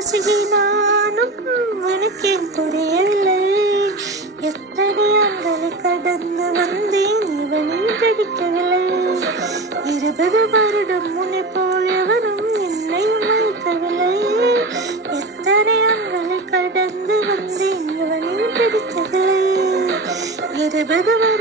ரசிகை நானும் எனக்கே புரியவில்லை. எத்தனை ஆண்களை கடந்து வந்தேன் இவனில் கிடைக்கவில்லை. 20 வருடம் முன்னே போயவனும் என்னையும் வைக்கவில்லை. எத்தனை ஆண்களை கடந்து வந்தேன் இவனில் கிடைக்கவில்லை. 20 வருடம்